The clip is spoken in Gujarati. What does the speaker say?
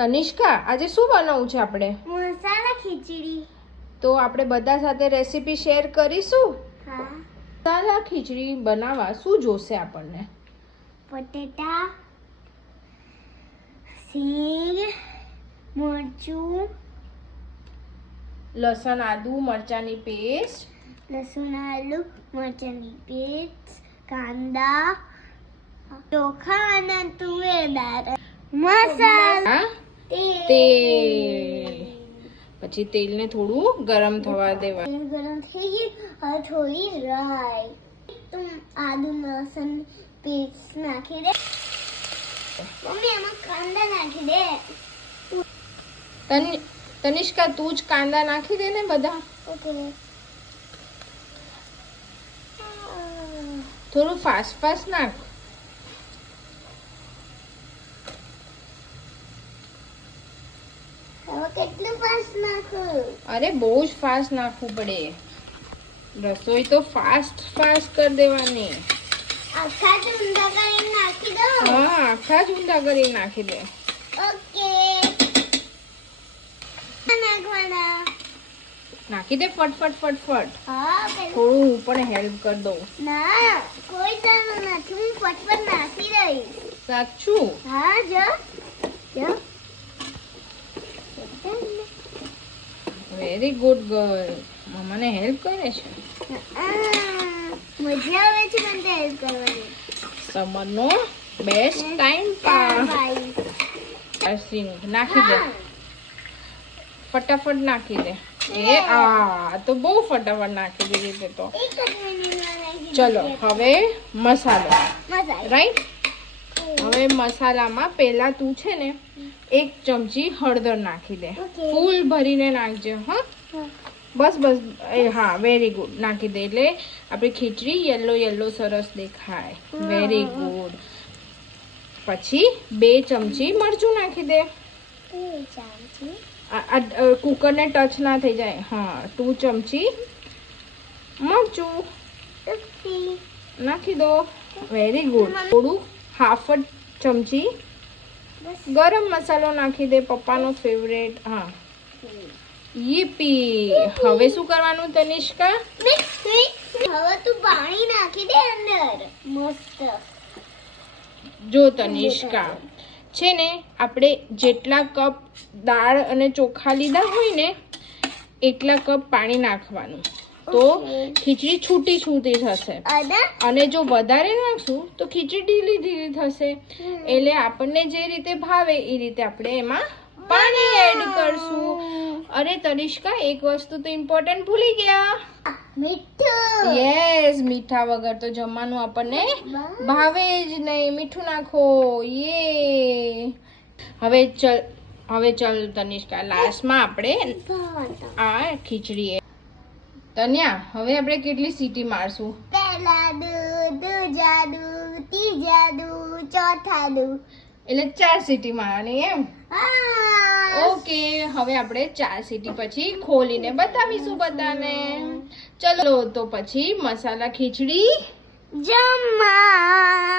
તનિષ્કા, આજે શું બનાવવું છે આપણે? મસાલા ખીચડી. તો આપણે બધા સાથે રેસીપી શેર કરીશું. હા. મસાલા ખીચડી બનાવવા શું જોશે આપણને? બટેટા, સિંગ, મરચું, લસણ, આદુ, મરચાંની પેસ્ટ, લસણ, આલુ, મરચાંની પેસ્ટ, કાંદા, ચોખા અને તુવેર દાળ, મસાલા, તેલ. પછી તેલને થોડું ગરમ થવા દેવા. તેલ ગરમ થઈ ગયું. હવે થોડી રાઈ, આદુ લસણ પેસ્ટ નાખી દે. મમ્મી એમાં કાંદા નાખી દે. તનિષ્કા, તું જ કાંદા નાખી દે ને બધા. ઓકે. થોડું ફાસ્ટ ફાસ્ટ નાખ. હવે કેટલું ફાસ્ટ નાખું? અરે બહુ જ ફાસ્ટ નાખવું પડે. રસોઈ તો ફાસ્ટ ફાસ્ટ કરી દેવાની. આખા ઊંધા કરીને નાખી દો. હા, આખા જ ઊંધા કરી નાખી દે. ઓકે. નાખવાના. નાખી દે ફટફટ ફટફટ. હા. થોડું હું પણ હેલ્પ કરી દઉં. ના, કોઈ ચાલો નથી. હું ફટફટ નાખી દઈશ. સાચું? હા, જો. Very good girl. મમ્માને હેલ્પ કરે છે. મજા આવે છે મને હેલ્પ કરવાની. સમરનો બેસ્ટ ટાઈમ પાસ. નાખી દે. ફટાફટ નાખી દે. તો બહુ ફટાફટ નાખી દીધી તે તો. ચલો હવે મસાલો. રાઈટ. હવે મસાલામાં પહેલા તું છે ને 1 ચમચી હળદર નાખી દે. ફૂલ ભરીને નાખજે. હા, બસ બસ. હા, વેરી ગુડ. નાખી દે એટલે આપણી ખીચડી યલો યલો સરસ દેખાય. Very good. પછી 2 ચમચી મરચું નાખી દે. કુકરને ટચ ના થઈ જાય. હા, 2 ચમચી મરચું નાખી દો. Very good. થોડું 1/2 ચમચી ગરમ મસાલો નાખી દે, પપ્પાનો ફેવરેટ. હા, યીપી. હવે શું કરવાનું તનિષ્કા? હવે તું પાણી નાખી દે અંદર. મસ્ત. જો તનિષ્કા, છે ને આપણે જેટલા કપ દાળ અને ચોખા લીધા હોય ને એટલા કપ પાણી નાખવાનું. તો ખીચડી છૂટી છૂટી થશે. અને જો વધારે નાખશું તો ખીચડી ઢીલી ઢીલી થશે. એટલે આપણને જે રીતે ભાવે એ રીતે આપણે એમાં પાણી એડ કરશું. અરે તનિષ્કા, એક વસ્તુ તો ઇમ્પોર્ટન્ટ ભૂલી ગયા. મીઠું. યસ, મીઠા વગર તો જમવાનું આપણને ભાવે જ નહીં. મીઠું નાખો. હવે ચલ તનિષ્કા, લાસ્ટમાં આપણે આ ખીચડી. તન્યા, હવે આપણે કેટલી સીટી મારશું? પહેલા દૂધ, દૂજા દૂધ, ત્રીજા દૂધ, ચોથા દૂધ. એટલે 4 સીટી મારવાની એમ? હા. ઓકે. હવે આપણે 4 સીટી પછી ખોલીને બતાવીશું બધાને. ચલો તો પછી મસાલા ખીચડી જમવા.